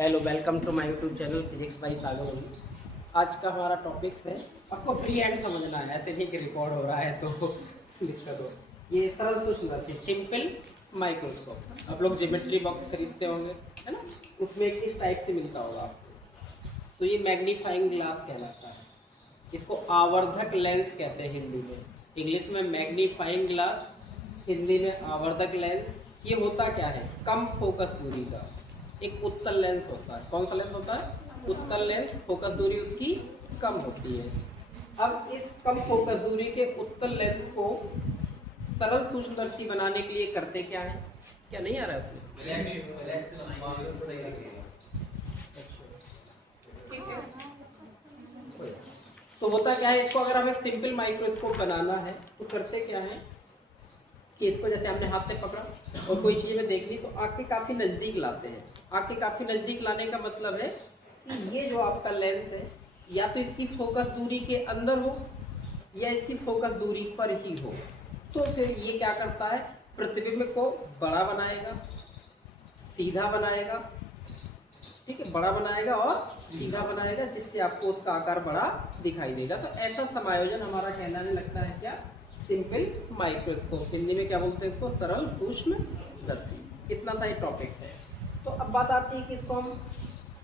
Hello, welcome to my YouTube channel physics by Sagar. आज का हमारा टॉपिक है, आपको फ्री हैंड समझना है, ऐसे नहीं कि रिकॉर्ड हो रहा है तो दिक्कत हो। ये सरल सूक्ष्मदर्शी सिंपल माइक्रोस्कोप, आप लोग ज्योमेट्री बॉक्स खरीदते होंगे, है ना, उसमें एक इस टाइप से मिलता होगा आपको। तो ये मैग्नीफाइंग ग्लास कहलाता है, इसको आवर्धक लेंस कहते हैं हिंदी में। इंग्लिश में मैग्नीफाइंग ग्लास, हिंदी में आवर्धक लेंस। ये होता क्या है, कम फोकस दूरी का एक उत्तल लेंस होता है। कौन सा लेंस होता है? उत्तल लेंस। फोकस दूरी उसकी कम होती है। अब इस कम फोकस दूरी के उत्तल लेंस को सरल सूक्ष्मदर्शी बनाने के लिए करते क्या है? क्या नहीं आ रहा है ठीक है। तो होता क्या है, इसको अगर हमें सिंपल माइक्रोस्कोप बनाना है तो करते क्या है कि इसको जैसे हमने हाथ से पकड़ा और कोई चीज़ में देखनी तो आँख के काफ़ी नज़दीक लाते हैं। आँख के काफ़ी नज़दीक लाने का मतलब है कि ये जो आपका लेंस है, या तो इसकी फोकस दूरी के अंदर हो या इसकी फोकस दूरी पर ही हो। तो फिर ये क्या करता है, प्रतिबिंब को बड़ा बनाएगा, सीधा बनाएगा, ठीक है, बड़ा बनाएगा और सीधा बनाएगा, जिससे आपको उसका आकार बड़ा दिखाई देगा। तो ऐसा समायोजन हमारा कहलाने लगता है क्या, सिंपल माइक्रोस्कोप। हिंदी में क्या बोलते हैं इसको, सरल सूक्ष्मदर्शी। इतना सा ही टॉपिक है। तो अब बात आती है कि इसको हम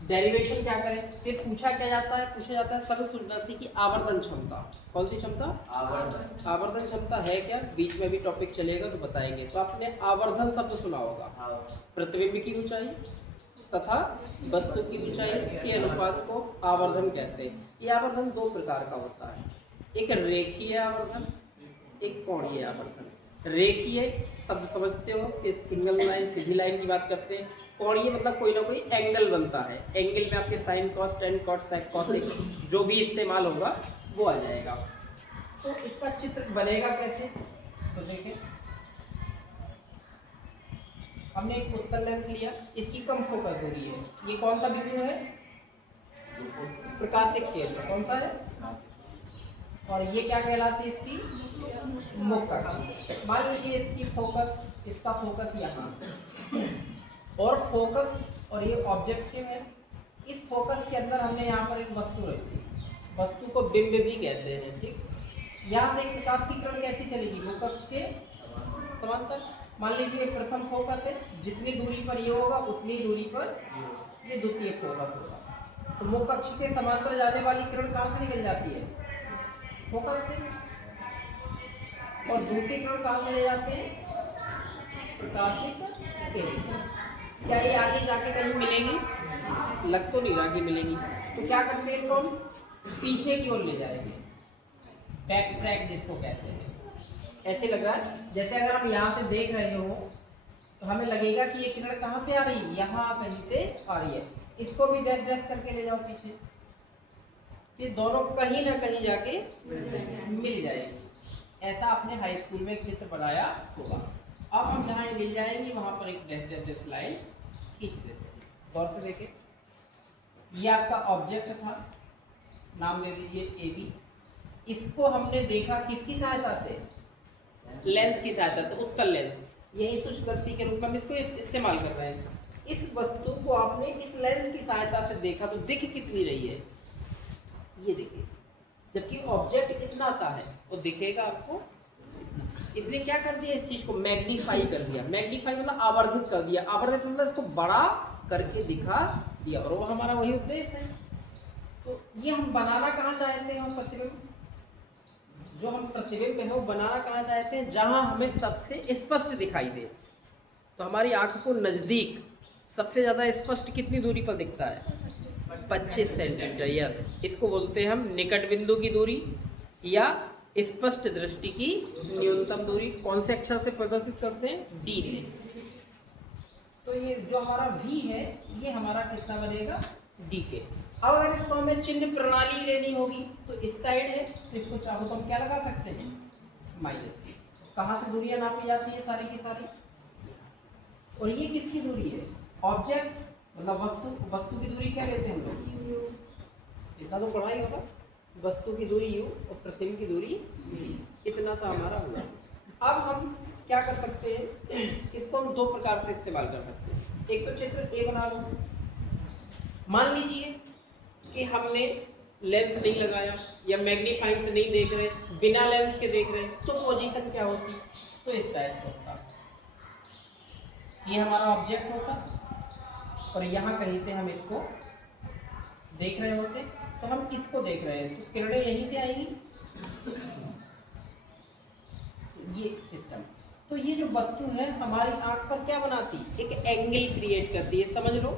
डेरिवेशन क्या करें। फिर पूछा क्या जाता है, पूछा जाता है सरल सूक्ष्मदर्शी की आवर्धन क्षमता। कौन सी क्षमता? आवर्धन। आवर्धन क्षमता है क्या, बीच में भी टॉपिक चलेगा तो बताएंगे। तो आपने आवर्धन शब्द सुना होगा, प्रतिबिंब की ऊंचाई तथा वस्तु की ऊंचाई के अनुपात को आवर्धन कहते हैं। ये आवर्धन दो प्रकार का होता है, एक रेखीय आवर्धन, एक कोणीय आवर्धन। रेखीय शब्द समझते हो कि सिंगल लाइन, सीधी लाइन की बात करते हैं। कोणीय मतलब कोई ना कोई एंगल बनता है, एंगल में आपके sine cos tan cot sec cosec जो भी इस्तेमाल होगा वो आ जाएगा। तो इसका चित्र बनेगा कैसे, तो देखें, हमने एक उत्तल लेंस लिया, इसकी कम फोकस दूरी है। ये कौन सा बिंदु है? प्रकाशिक केंद्र। कौन सा है? और ये क्या कहलाती है, इसकी मुख्य अक्ष। मान लीजिए इसकी फोकस, इसका फोकस यहाँ, और फोकस और ये ऑब्जेक्टिव है। इस फोकस के अंदर हमने यहाँ पर एक वस्तु रखी, वस्तु को बिंब भी कहते हैं, ठीक। यहाँ से एक प्रकाश की किरण कैसी चलेगी, मुख्य अक्ष के समांतर। मान लीजिए प्रथम फोकस है, जितनी दूरी पर ये होगा उतनी दूरी पर ये द्वितीय फोकस होगा। तो मुख्य अक्ष के समांतर जाने वाली किरण कहाँ से निकल जाती है, फोकस से, और दूसरी किरण कहाँ से ले जाते हैं, प्रकाशिक केंद्र। क्या ये आगे जाके कहीं मिलेंगी? लग तो नहीं रहा कि मिलेंगी। तो क्या करते हैं, तो हम पीछे की ओर ले जाएंगे, बैक ट्रैक जिसको कहते हैं। ऐसे लग रहा है जैसे अगर हम यहाँ से देख रहे हो तो हमें लगेगा कि ये किरण कहाँ से आ रही है, यहाँ कहीं से आ रही है। इसको भी डैश डैश करके ले जाओ पीछे, ये दोनों कहीं ना कहीं जाके मिल जाएगी। ऐसा आपने हाई स्कूल में एक चित्र बनाया होगा। अब हम जहाँ मिल जाएंगे वहाँ पर एक डैश डैश डैश लाइन खींच देते हैं। गौर से देखें, ये आपका ऑब्जेक्ट था, नाम दे दीजिए ए बी। इसको हमने देखा किसकी सहायता से, लेंस की सहायता से, उत्तल लेंस। यही सूक्ष्मदर्शी के रूप में हम इसको इस्तेमाल कर रहे हैं। इस वस्तु को आपने इस लेंस की सहायता से देखा तो दिख कितनी रही है, ये देखिए, जबकि ऑब्जेक्ट इतना सा है वो दिखेगा आपको। इसलिए क्या कर दिया, इस चीज को मैग्नीफाई कर दिया। मैग्नीफाई मतलब आवर्धित कर दिया, आवर्धित मतलब इसको बड़ा करके दिखा दिया, और वो हमारा वही उद्देश्य है। तो ये हम बनाना कहाँ चाहते हैं, हम प्रतिबिंब, जो हम प्रतिबिंब है वो बनाना कहाँ चाहते हैं, जहां हमें सबसे स्पष्ट दिखाई दे। तो हमारी आंख को नजदीक सबसे ज्यादा स्पष्ट कितनी दूरी पर दिखता है, 25 सेंटीमीटर। यस, इसको बोलते हैं हम निकट बिंदु की दूरी या स्पष्ट दृष्टि की न्यूनतम दूरी। कौन से अक्षर से प्रदर्शित करते हैं, डी से। तो ये जो हमारा V है ये हमारा कितना बनेगा, डी के। अब अगर इसको हमें चिन्ह प्रणाली लेनी होगी तो इस साइड है, तो इसको चाहो तो हम क्या लगा सकते हैं, माइनस। कहाँ से दूरियां नापी जाती है, सारी की सारी। और ये किसकी दूरी है, ऑब्जेक्ट मतलब वस्तु, वस्तु की दूरी क्या लेते हैं हम लोग, इतना तो पढ़ाई होगा। वस्तु की दूरी u और प्रतिबिंब की दूरी v, इतना सा हमारा हुआ। अब हम क्या कर सकते हैं, इसको हम दो प्रकार से इस्तेमाल कर सकते हैं। एक तो चित्र ए बना लो, मान लीजिए कि हमने लेंस नहीं लगाया या मैग्नीफाइंग से नहीं देख रहे, बिना लेंस के देख रहे, तो पोजीशन क्या होती? तो इस टाइप से होता। ये हमारा ऑब्जेक्ट होता और यहाँ कहीं से हम इसको देख रहे होते, तो हम किसको देख रहे हैं? तो किरणें यहीं से आएंगी, ये सिस्टम। तो ये जो वस्तु है हमारी आंख पर क्या बनाती? एक एंगल क्रिएट करती है। समझ लो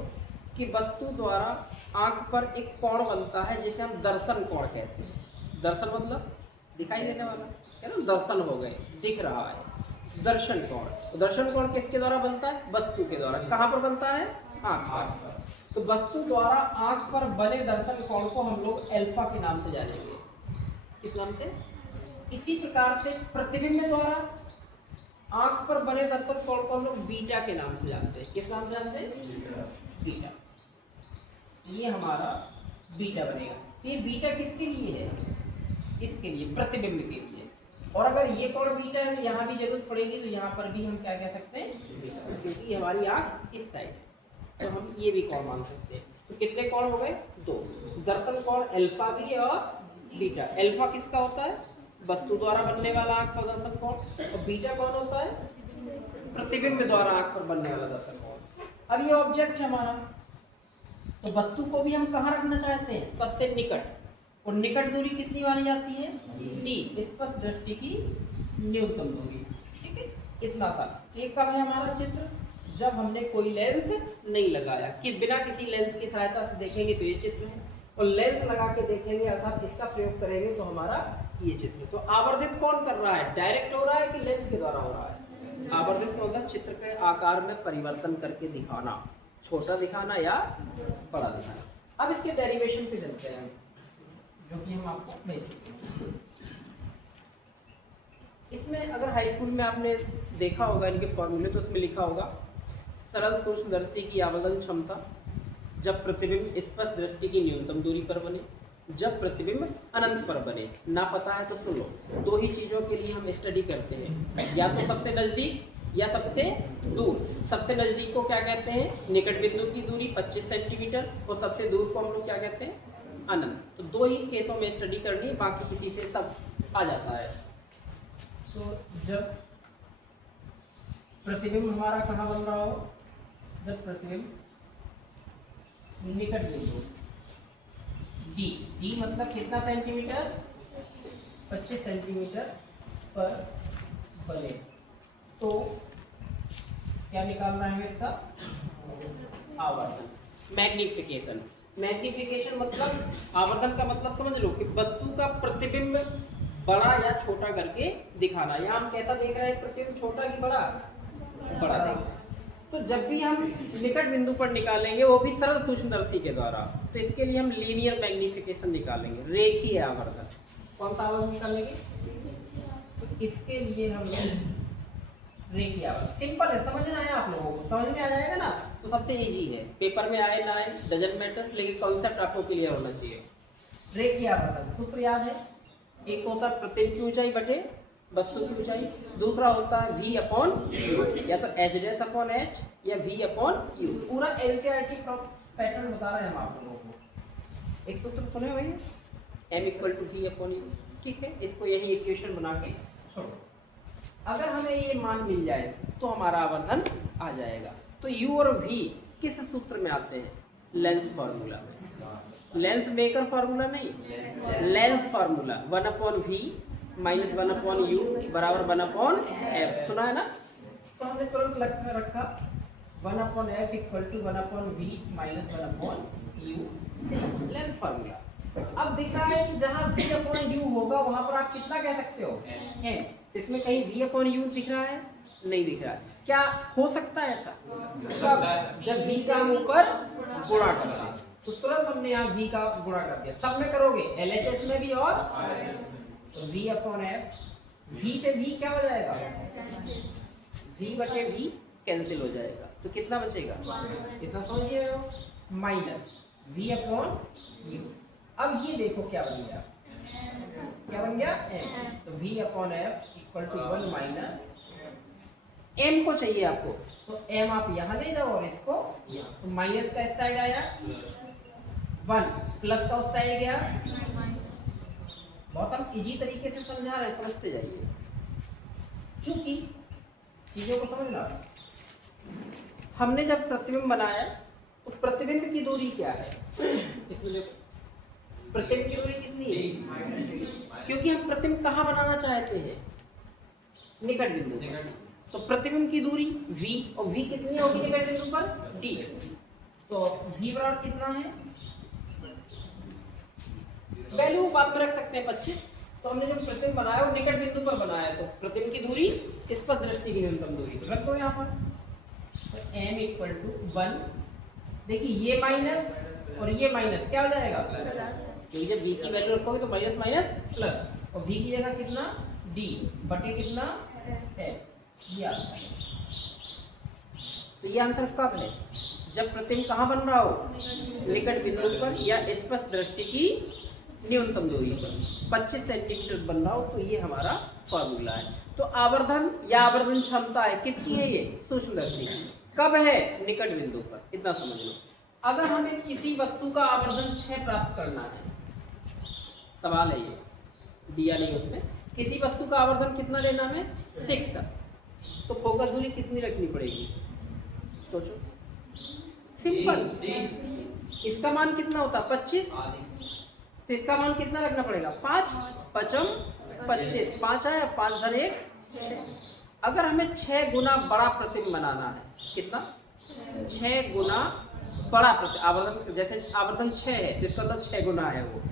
कि वस्तु द्वारा आंख पर एक कोण बनता है जिसे हम दर्शन कोण कहते हैं। दर्शन मतलब दिखाई देने वाला है ना, दर्शन हो गए, दिख रहा है, दर्शन कोण। दर्शन कोण किसके द्वारा बनता है? वस्तु के द्वारा। कहाँ पर बनता है? आंख पर। तो वस्तु द्वारा आंख पर बने दर्शन कोण को हम लोग अल्फा के नाम से जानेंगे। किस नाम से? इसी प्रकार से प्रतिबिंब द्वारा आंख पर बने दर्शन कोण को हम लोग बीटा के नाम से जानते हैं। किस नाम से जानते हैं? बीटा। ये हमारा बीटा बनेगा। ये बीटा किसके लिए है? इसके लिए, प्रतिबिंब के लिए। और अगर ये कोण बीटा है तो यहाँ भी जरूरत पड़ेगी, तो यहाँ पर भी हम क्या कह सकते हैं? बीटा, क्योंकि हमारी आंख इस साइड, तो हम ये भी कोण मान सकते हैं। तो कितने कोण हो गए? 2। दर्शन कोण अल्फा भी और बीटा। अल्फा किसका होता है? वस्तु द्वारा बनने वाला आंख पर दर्शन कोण। और बीटा कौन होता है? प्रतिबिंब द्वारा आंख पर बनने वाला दर्शन कोण। अब ये ऑब्जेक्ट है हमारा, तो वस्तु को भी हम कहाँ रखना चाहते हैं? सबसे निकट। और निकट दूरी कितनी मानी जाती है? d, स्पष्ट दृष्टि की न्यूनतम दूरी। ठीक है, इतना सा। ये कब है हमारा चित्र? जब हमने कोई लेंस नहीं लगाया, कि बिना किसी लेंस की सहायता से देखेंगे तो ये चित्र है, और लेंस लगा के देखेंगे अर्थात इसका प्रयोग करेंगे तो हमारा ये चित्र। तो आवर्धित कौन कर रहा है? डायरेक्ट हो रहा है कि लेंस के द्वारा हो रहा है? आवर्धित का मतलब चित्र के आकार में परिवर्तन करके दिखाना, छोटा दिखाना या बड़ा दिखाना। अब इसके डेरिवेशन पे चलते हैं, जो कि हम आपको भेजेंगे। इसमें अगर हाई स्कूल में आपने देखा होगा इनके फॉर्मूले, तो उसमें लिखा होगा सरल सूक्ष्मदर्शी की आवर्धन क्षमता जब प्रतिबिंब स्पष्ट दृष्टि की न्यूनतम दूरी पर बने, जब प्रतिबिंब अनंत पर बने। ना पता है तो सुनो, 2 ही चीज़ों के लिए हम स्टडी करते हैं, या तो सबसे नज़दीक या सबसे दूर। सबसे नज़दीक को क्या कहते हैं? निकट बिंदु की दूरी 25 सेंटीमीटर, और सबसे दूर को हम लोग क्या कहते हैं? अनंत। तो 2 ही केसों में स्टडी करनी है, बाकी किसी से सब आ जाता है। तो जब प्रतिबिंब हमारा कहाँ बन रहा हो? जब प्रतिबिंब निकट बिंदु d मतलब कितना सेंटीमीटर? 25 सेंटीमीटर पर बने, तो क्या निकालना है इसका? आवर्धन, मैग्निफिकेशन। मैग्निफिकेशन मतलब, आवर्धन का मतलब समझ लो कि वस्तु का प्रतिबिंब बड़ा या छोटा करके दिखाना। यहाँ हम कैसा देख रहे हैं? प्रतिबिंब छोटा कि बड़ा? बड़ा देख। तो जब भी हम निकट बिंदु पर निकालेंगे, वो भी सरल सूक्ष्मदर्शी के द्वारा, तो इसके लिए हम लीनियर मैग्निफिकेशन निकालेंगे, रेखीय आवर्धन। कौन सा आवर्धन निकालेंगे? तो इसके लिए हम लोग रेखीय आवर्धन। सिंपल है, समझ में आया आप लोगों को? समझ में आ जाएगा ना? तो सबसे इजी है, पेपर में आए ना आए डजंट मैटर, लेकिन कॉन्सेप्ट आपको क्लियर होना चाहिए। रेखीय आवर्धन सूत्र याद है? एक होता है प्रतिबिंब की ऊंचाई बटे वस्तु की ऊंचाई, दूसरा होता है v अपॉन u, या तो h डैश अपॉन h या v अपॉन u। पूरा एनसीईआरटी पैटर्न बता रहे हैं हम आप लोगों को। एक सूत्र सुने भाई, m equal to v upon u। ठीक है, इसको यही इक्वेशन बना के छोड़ो। अगर हमें ये मान मिल जाए तो हमारा आवर्धन आ जाएगा। तो u और v किस सूत्र में आते हैं? लेंस फार्मूला में। लेंस मेकर फार्मूला नहीं, lens formula. 1 upon v minus 1 upon you बराबर 1 अपॉन एफ। सुना है ना? तो हमने तुरंत रखा 1 upon F equal to 1 upon V minus 1 upon U, lens formula. अब दिख रहा है कि जहाँ v अपॉन यू होगा वहां पर आप कितना कह सकते हो? एम। इसमें कहीं v अपॉन यू दिख रहा है? नहीं दिख रहा है। क्या हो सकता है ऐसा? कब? जब v का हम ऊपर गुणा कर रहे हैं, तो तुरंत हमने यहाँ v का गुणा कर दिया। सब में करोगे, LHS में भी और तो v अपॉन एफ, v से v क्या हो जाएगा? v बटे v कैंसिल हो जाएगा, तो कितना बचेगा? कितना समझिए हो? Minus v upon u। अब ये देखो क्या बन गया? क्या बन गया? m। तो v upon F equal to 1 minus m को चाहिए आपको, तो m आप यहाँ ले जाओ और इसको, तो माइनस का इस साइड आया, 1 प्लस का उस साइड गया, बहुत हम इजी तरीके से समझा रहे हैं, समझते जाइए। चूंकि चीजों को समझना, हमने जब प्रतिबिंब बनाया तो प्रतिबिंब की दूरी क्या है, इसमें देखो प्रतिबिंब की दूरी कितनी है, क्योंकि हम प्रतिबिंब कहाँ बनाना चाहते हैं, निकट बिंदु पर। तो प्रतिबिंब की दूरी v, और v कितनी होगी निकट बिंदु पर, d। तो v बराबर कितना है, वैल्यू बाद में रख सकते हैं 25। तो हमने जब प्रतिबिंब बनाया वो निकट बिंदु पर बनाया, तो प्रतिबिंब की दूरी इस पर दृष्टि की न्यूनतम दूरी रख दो यहाँ पर। तो m इक्वल टू 1, देखिए ये माइनस और ये माइनस क्या हो जाएगा, क्योंकि जब v की वैल्यू रखोगे तो माइनस माइनस प्लस, और v की जगह कितना d बटे कितना है, ये आता है। तो ये आंसर कब है, जब प्रतिबिंब कहाँ बन रहा हो, निकट बिंदु पर या स्पर्श दृष्टि की न्यूनतम दूरी पर 25 सेंटीमीटर बन रहा हो, तो ये हमारा फॉर्मूला है। तो आवर्धन या आवर्धन क्षमता है किसकी है, ये सूक्ष्मदर्शी की, कब है, निकट बिंदु पर, इतना समझ लो। अगर हमें किसी वस्तु का आवर्धन 6 प्राप्त करना है, सवाल है ये दिया नहीं उसमें, किसी वस्तु का आवर्धन कितना लेना है 6, तो फोकस दूरी कितनी रखनी पड़ेगी, सोचो, सिंपल। इसका मान कितना होता है 25, तो इसका मान कितना रखना पड़ेगा 5, 5 25, 5 आया, 5 धन 1 6। अगर हमें 6 गुना बड़ा प्रतिबिंब बनाना है, कितना 6 गुना बड़ा प्रतिबिंब, आवर्धन जैसे आवर्धन 6 है तो इसका मतलब 6 गुना है वो,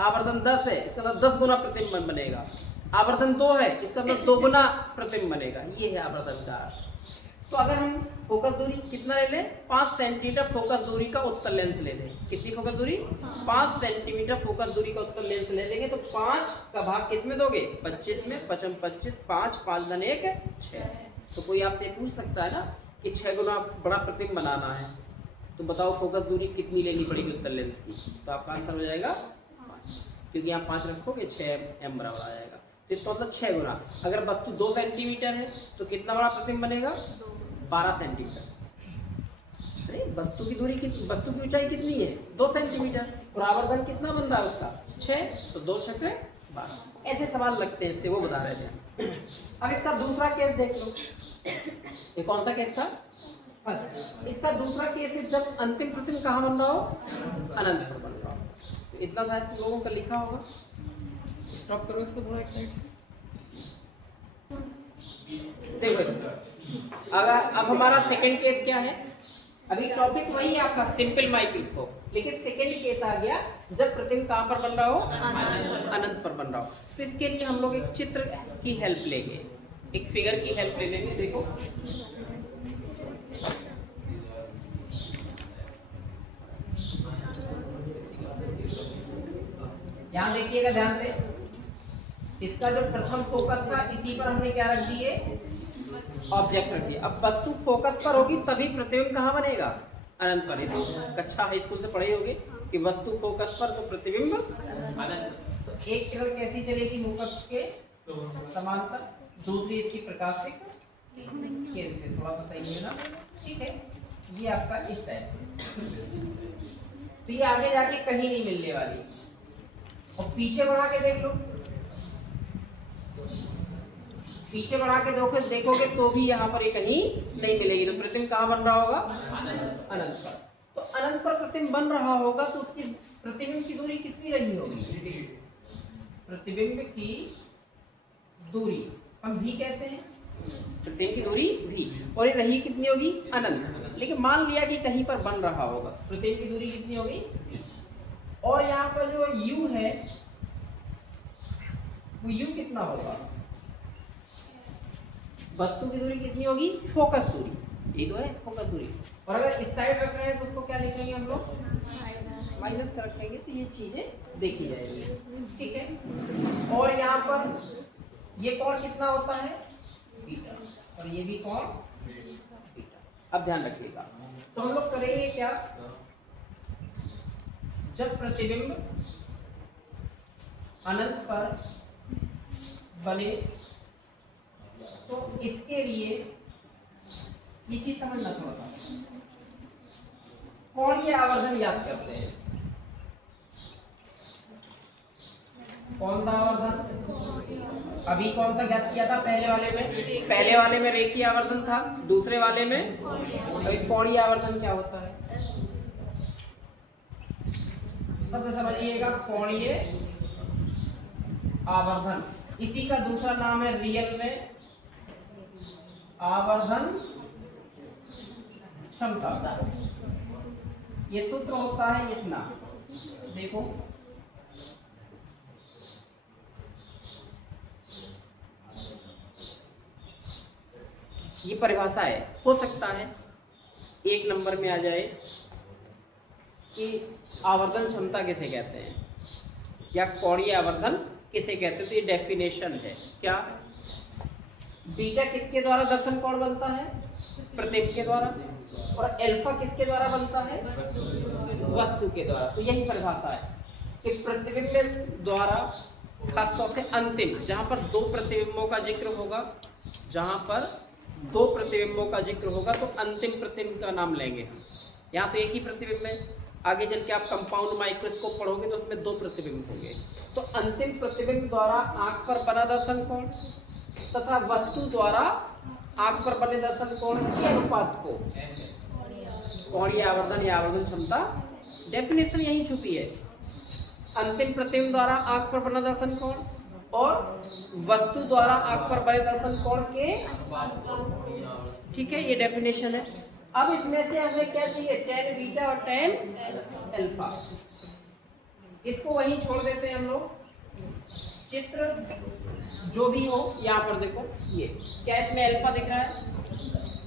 आवर्धन 10 है इसका मतलब 10 गुना प्रतिबिंब बनेगा, आवर्धन 2 है इसका मतलब 2 गुना प्रतिबिंब बनेगा, ये है आवर्धन का। तो अगर हम फोकस दूरी कितना ले लें, 5 सेंटीमीटर फोकस दूरी का उत्तल लेंस ले लें, कितनी फोकस दूरी 5 सेंटीमीटर फोकस दूरी का उत्तल लेंस ले लेंगे, तो 5 का भाग किस में दोगे 25 में, 5 25, 5 5 धन 1 6। तो कोई आपसे पूछ सकता है ना कि 6 गुना बड़ा प्रतिबिंब बनाना है, तो बताओ फोकस दूरी कितनी लेनी पड़ेगी उत्तल लेंस की, तो आपका आंसर हो जाएगा 5, क्योंकि यहाँ 5 रखोगे 6 m बराबर आ जाएगा। तो इसका मतलब 6 गुना, अगर वस्तु 2 सेंटीमीटर है तो कितना बड़ा प्रतिबिंब बनेगा 12 सेंटीमीटर। अरे वस्तु की दूरी वस्तु की ऊंचाई कितनी है 2 सेंटीमीटर, और आवर्धन कितना बन रहा है उसका 6, तो 2 6 12। ऐसे सवाल लगते हैं, इससे वो बता रहे थे। अब इसका दूसरा केस देख लो, ये कौन सा केस था, इसका दूसरा केस है जब अंतिम प्रतिबिंब कहाँ बन रहा हो, अनंत पर बन रहा हो। तो इतना शायद तुम लोगों का लिखा होगा, स्टॉप करो इसको थोड़ा एक साइड से। देखो अगर अब हमारा सेकंड केस क्या है, अभी टॉपिक वही है आपका सिंपल माइक्रोस्कोप, लेकिन सेकंड केस आ गया जब प्रतिबिंब कहाँ पर बन रहा हो, अनंत पर बन रहा हो। तो इसके लिए हम लोग एक चित्र की हेल्प लेंगे, एक फिगर की हेल्प ले लेंगे। देखो यहाँ देखिएगा ध्यान से, इसका जो प्रथम फोकस था इसी पर हमने क्या रख दिए, ऑब्जेक्ट रख दिया। अब वस्तु फोकस पर होगी तभी प्रतिबिंब कहाँ बनेगा, अनंत पर। तो कक्षा हाई स्कूल से पढ़े होगे कि वस्तु फोकस पर तो प्रतिबिंब अनंत। तो एक किरण कैसी चलेगी मुख के समांतर, दूसरी इसकी प्रकाशिक किरण से, थोड़ा सा सही है ना, ठीक है। ये आपका इस टाइप से, तो ये आगे जाके कहीं नहीं मिलने वाली। और पीछे बढ़ा के देख लो, पीछे बढ़ा के देखोगे तो भी यहाँ पर ये कहीं नहीं मिलेगी। तो प्रतिबिंब कहाँ बन रहा होगा, अनंत पर। तो अनंत पर प्रतिबिंब बन रहा होगा तो उसकी प्रतिबिंब की दूरी कितनी रही होगी, प्रतिबिंब की दूरी हम भी कहते हैं, प्रतिबिंब की दूरी भी, और ये रही कितनी होगी अनंत। लेकिन मान लिया कि कहीं पर बन रहा होगा, प्रतिबिंब की दूरी कितनी होगी, और यहाँ पर जो u है वो u कितना होगा, वस्तु की दूरी कितनी होगी, फोकस दूरी, ये तो है फोकस दूरी। और अगर इस साइड रख रहे हैं तो उसको क्या लिखेंगे हम लोग, माइनस रखेंगे, तो ये चीजें देखी जाएगी, ठीक है। और यहाँ पर ये कोण कितना होता है बीटा, और ये भी कोण बीटा। अब ध्यान रखिएगा, तो हम लोग करेंगे क्या, जब प्रतिबिंब अनंत पर बने तो इसके लिए ये चीज समझना थोड़ा सा, कोणीय आवर्धन याद करते हैं। कौन था आवर्धन? अभी कौन सा ज्ञात किया था पहले वाले में? पहले वाले में रेखीय आवर्धन था, दूसरे वाले में अभी कोणीय आवर्धन क्या होता है सबसे समझिएगा। कोणीय आवर्धन, इसी का दूसरा नाम है रियल में आवर्धन क्षमता। ये सूत्र होता है इतना, देखो ये परिभाषा है। हो सकता है एक नंबर में आ जाए कि आवर्धन क्षमता किसे कहते हैं या कोणीय आवर्धन किसे कहते हैं, तो ये डेफिनेशन है क्या? बीटा किसके द्वारा दर्शन कोण बनता है? प्रतिबिंब के द्वारा। और अल्फा किसके द्वारा बनता है? वस्तु के द्वारा। तो यही परिभाषा है कि प्रतिबिंब के द्वारा, खासतौर से अंतिम जहां पर दो प्रतिबिंबों का जिक्र होगा, जहां पर दो प्रतिबिंबों का जिक्र होगा तो अंतिम प्रतिबिंब का नाम लेंगे हम। यहाँ तो एक ही प्रतिबिंब है, आगे चल के आप कंपाउंड माइक्रोस्कोप पढ़ोगे तो उसमें दो प्रतिबिंब होंगे। तो अंतिम प्रतिबिंब द्वारा आंख पर बना दर्शन कोण तथा वस्तु द्वारा आंख पर बने दर्शन कोण के अनुपात को कोणीय आवर्धन या आवर्धन क्षमता, डेफिनेशन यही छुपी है। अंतिम प्रतिबिंब द्वारा आंख पर बना दर्शन कोण और वस्तु द्वारा आंख पर बने दर्शन कोण के, ठीक है, ये डेफिनेशन है। अब इसमें से हमें क्या चाहिए? tan बीटा और tan अल्फा। इसको वहीं छोड़ देते हैं हम लोग। चित्र जो भी हो, यहाँ पर देखो ये क्या इसमें अल्फा दिख रहा है,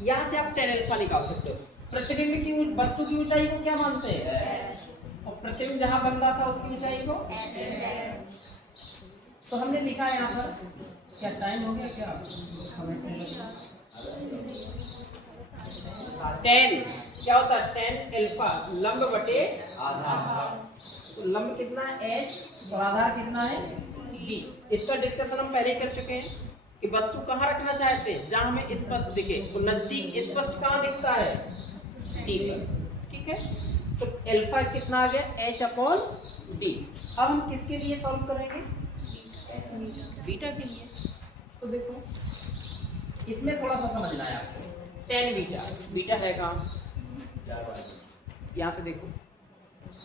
यहाँ से आप tan अल्फा निकाल सकते हो। प्रतिबिंब की वस्तु की ऊंचाई को क्या मानते हैं? और प्रतिबिंब जहां बन रहा था उसकी ऊंचाई को, तो हमने लिखा है यहाँ पर, क्या टाइम हो गया क्या? tan क्या होता है? tan अल्फा लंब बटे आधार। तो लंब कितना है? h और आधार कितना है? d। इसका डिस्कशन हम पहले कर चुके हैं कि वस्तु कहाँ रखना चाहते हैं जहां हमें स्पष्ट दिखे। तो नजदीक स्पष्ट कहाँ दिखता है? d पर, ठीक है। तो अल्फा कितना आ गया? h upon d। अब हम किसके लिए सॉल्व करेंगे? बीटा के लिए। तो देखो इसमें थोड़ा सा समझना है आपको। tan बीटा, बीटा है कहाँ? यहाँ से देखो,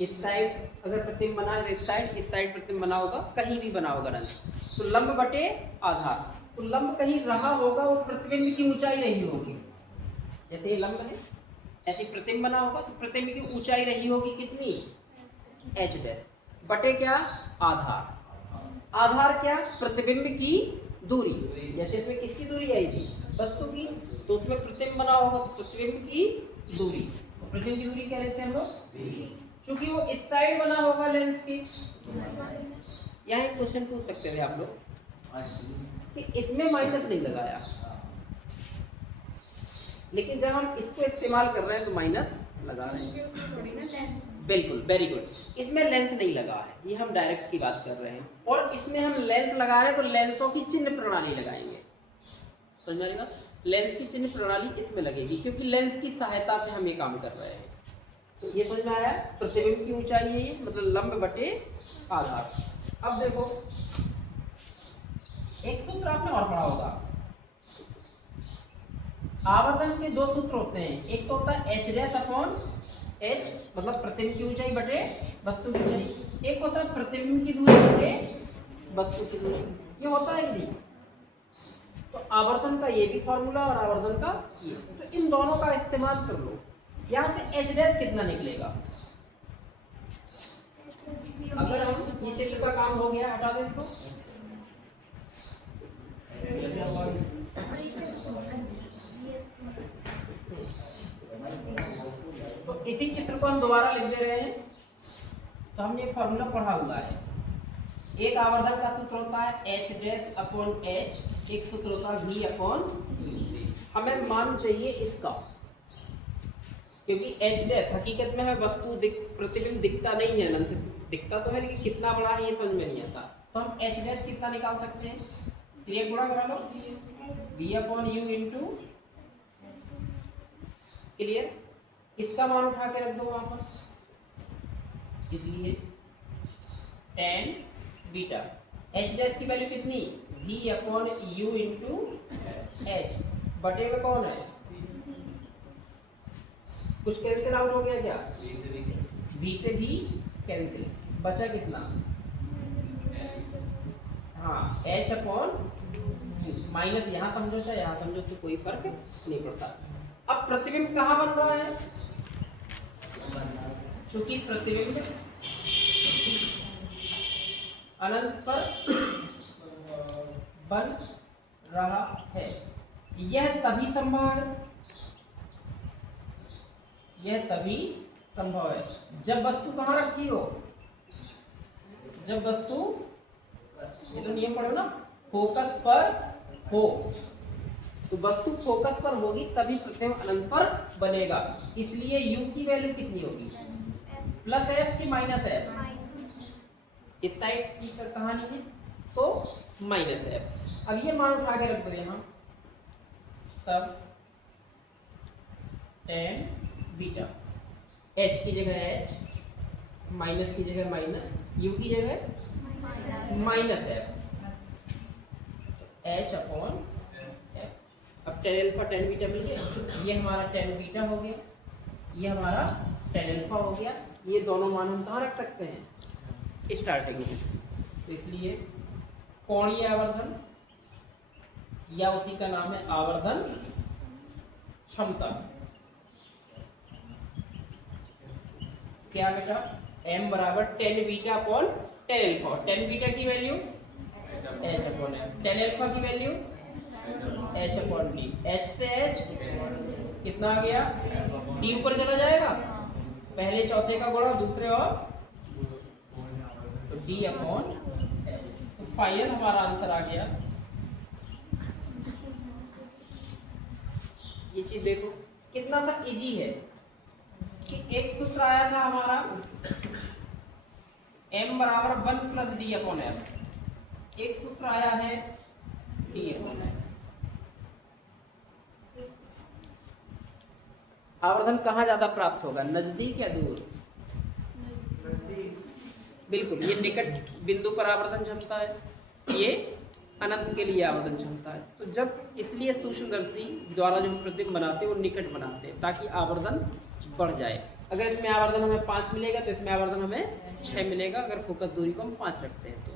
इस साइड अगर प्रतिबिंब बना है, इस साइड प्रतिबिंब बना होगा, कहीं भी बना होगा रंग, तो लंब बटे आधार। तो लंब कहीं रहा होगा, वो प्रतिबिंब की ऊंचाई रही होगी। जैसे ये लंब है, ऐसे प्रतिबिंब बना होगा तो प्रतिबिंब की ऊंचाई रही होगी कितनी? h डैश बटे क्या? आधार। आधार क्या? प्रतिबिंब की दूरी। जैसे इसमें किसकी दूरी आई थी? वस्तु की। तो उसमें प्रतिबिंब बना होगा, प्रतिबिंब की दूरी। प्रतिबिंब की दूरी क्या लेते हैं हम लोग? क्योंकि वो इस साइड बना होगा लेंस की। यहाँ एक क्वेश्चन पूछ सकते थे आप लोग कि इसमें माइनस नहीं लगाया, लेकिन जब हम इसको इस्तेमाल कर रहे हैं तो माइनस लगा रहे हैं। बिल्कुल, वेरी गुड। इसमें लेंस नहीं लगा है, ये हम डायरेक्ट की बात कर रहे हैं। और इसमें हम लेंस लगा रहे हैं तो लेंसों की चिन्ह प्रणाली लगाएंगे। समझ में आएगा? लेंस की चिन्ह प्रणाली इसमें लगेगी क्योंकि लेंस की सहायता से हम ये काम कर रहे हैं। तो ये समझ में आया? प्रतिबिंब की ऊंचाई है ये, मतलब लंब बटे आधार। अब देखो एक सूत्र आपने और पढ़ा होगा, आवर्धन के दो सूत्र होते हैं। एक तो होता है h डैश अपॉन h, मतलब प्रतिबिंब की ऊंचाई बटे वस्तु की ऊंचाई। एक होता है प्रतिबिंब की दूरी बटे वस्तु की दूरी। ये होता है कि नहीं? तो आवर्धन का ये भी फॉर्मूला और आवर्धन का ये, तो इन दोनों का इस्तेमाल कर लो। यहाँ से h डैश कितना निकलेगा? अगर हम ये चित्र का काम हो गया, हटा दें इसको। तो इसी चित्र को हम दोबारा लिख दे रहे हैं। तो हमने एक फॉर्मूला पढ़ा हुआ है। एक आवर्धन का सूत्र होता है h डैश अपॉन h, एक सूत्र होता है v अपॉन u। हमें मान चाहिए इसका, क्योंकि h डैश हकीकत में हमें वस्तु प्रतिबिंब दिखता नहीं है, लेंस दिखता तो है लेकिन कितना बड़ा है ये समझ में नहीं आता। तो हम h डैश कितना निकाल सकते हैं? क्लियर, गुणा करा लो, v upon u into, clear. इसका मान उठा के रख दो वहां पर, इसलिए tan बीटा एच डैश की वैल्यू कितनी, v upon you into H, बटे में कौन है, कुछ कैंसिल आउट हो गया क्या, v से v कैंसिल, बचा कितना, हाँ h अपॉन माइनस, यहाँ समझो चाहे यहाँ समझो, उससे कोई फर्क नहीं पड़ता। अब प्रतिबिंब कहाँ बन रहा है, क्योंकि प्रतिबिंब अनंत पर बन रहा है, यह तभी संभव है, यह तभी संभव है जब वस्तु कहाँ रखी हो, जब वस्तु, ये तो नियम पढ़ो ना, फोकस पर हो, तो वस्तु फोकस पर होगी तभी प्रतिबिंब अनंत पर बनेगा। इसलिए u की वैल्यू कितनी होगी, प्लस एफ की माइनस एफ, इस साइड की कहानी है तो माइनस एफ। अब ये मान उठा के रख दो यहाँ, तब tan बीटा, h की जगह h, माइनस की जगह माइनस, u की जगह minus F, h upon F. अब tan अल्फा tan बीटा मिल गया, ये हमारा tan बीटा हो गया, ये हमारा tan अल्फा हो गया। ये दोनों मान हम कहाँ रख सकते हैं, स्टार्टिंग में, तो इसलिए कोणीय आवर्धन या उसी का नाम है आवर्धन क्षमता, क्या बेटा, m बराबर tan beta upon tan alpha, tan beta की value h upon F, tan alpha की value h upon D, h से h कितना आ गया, d ऊपर चला जाएगा, पहले चौथे का गुणा दूसरे और, तो d अपॉन एफ। तो फाइनल हमारा आंसर आ गया, ये चीज देखो कितना सा इजी है कि एक सूत्र आया था हमारा m बराबर 1 प्लस डी अपॉन एफ, एक सूत्र आया है डी अपॉन एफ। आवर्धन कहाँ ज्यादा प्राप्त होगा, नजदीक या दूर, बिल्कुल, ये निकट बिंदु पर आवर्धन क्षमता है, ये अनंत के लिए आवर्धन क्षमता है। तो जब इसलिए सूक्ष्मदर्शी द्वारा जो हम प्रतिबिंब बनाते हैं वो निकट बनाते हैं ताकि आवर्धन बढ़ जाए। अगर इसमें आवर्धन हमें 5 मिलेगा तो इसमें आवर्धन हमें 6 मिलेगा, अगर फोकस दूरी को हम 5 रखते हैं तो,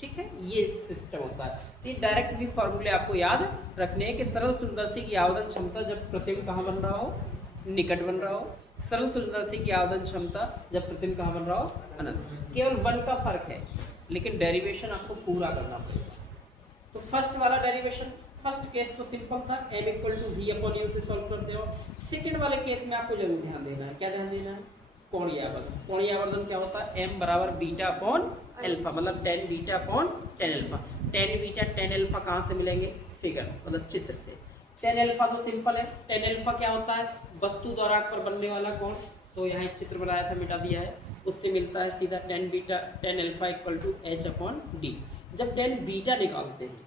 ठीक है, ये सिस्टम होता है। तो ये डायरेक्ट भी फॉर्मूले आपको याद रखने हैं कि सरल सूक्ष्मदर्शी की आवर्धन क्षमता जब प्रतिबिंब कहाँ बन रहा हो, निकट बन रहा हो, सरल सूक्ष्मदर्शी की आवर्धन क्षमता जब प्रतिबिंब कहाँ बन रहा हो, अनंत। केवल 1 का फर्क है, लेकिन डेरिवेशन आपको पूरा करना पड़ेगा। तो फर्स्ट वाला डेरिवेशन, फर्स्ट केस तो सिंपल था, m equal to v upon u से सॉल्व करते हो। सेकंड वाले केस में आपको जरूर ध्यान देना है, क्या ध्यान देना है, कोणीय आवर्धन। कोणीय आवर्धन क्या होता है, m बराबर बीटा अपॉन अल्फा, मतलब tan beta upon tan alpha. tan beta tan alpha कहाँ से मिलेंगे, फिगर मतलब चित्र से। tan अल्फा तो सिंपल है, tan अल्फा क्या होता है, वस्तु द्वारा पर बनने वाला कोण, तो यहाँ एक चित्र बनाया था, मिटा दिया है, उससे मिलता है सीधा tan beta tan alpha equal to h upon D. जब tan बीटा निकालते हैं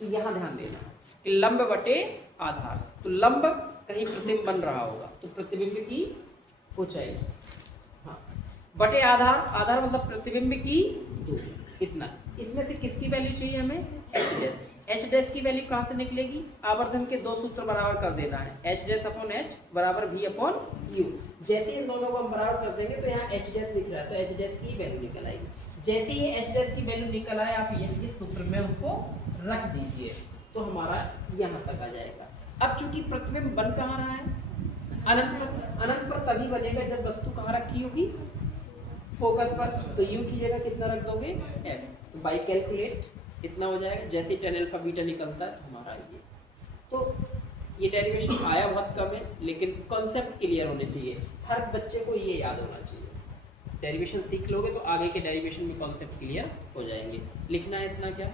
तो यहाँ ध्यान देना कि लंब बटे आधार, तो लंब कहीं प्रतिबिंब बन रहा होगा तो प्रतिबिंब की ऊंचाई, हाँ, बटे आधार, आधार मतलब प्रतिबिंब की दूरी, इतना। इसमें से किसकी वैल्यू चाहिए हमें, h डैश। h डैश की वैल्यू कहाँ से निकलेगी, आवर्धन के दो सूत्र बराबर कर देना है, h डैश अपॉन h बराबर v अपॉन u। जैसे इन दोनों को हम बराबर कर देंगे तो यहाँ h डैश दिख रहा है, तो h डैश की वैल्यू निकल आएगी। जैसे ही h डैश की वैल्यू निकल आए आप ये सूत्र में उसको रख दीजिए तो हमारा यहाँ तक आ जाएगा। अब चूंकि प्रतिबिंब बन कहाँ रहा है, अनंत पर, अनंत पर तभी बनेगा जब वस्तु कहाँ रखी होगी, फोकस पर, तो u की जगह कितना रख दोगे, f, तो बाई कैलकुलेट इतना हो जाएगा। जैसे tan अल्फा बीटा निकलता है तो हमारा ये, तो ये डेरिवेशन आया बहुत कम है लेकिन कॉन्सेप्ट क्लियर होने चाहिए, हर बच्चे को ये याद होना चाहिए। डेरिवेशन सीख लोगे तो आगे के डेरिवेशन में कॉन्सेप्ट क्लियर हो जाएंगे। लिखना है इतना क्या,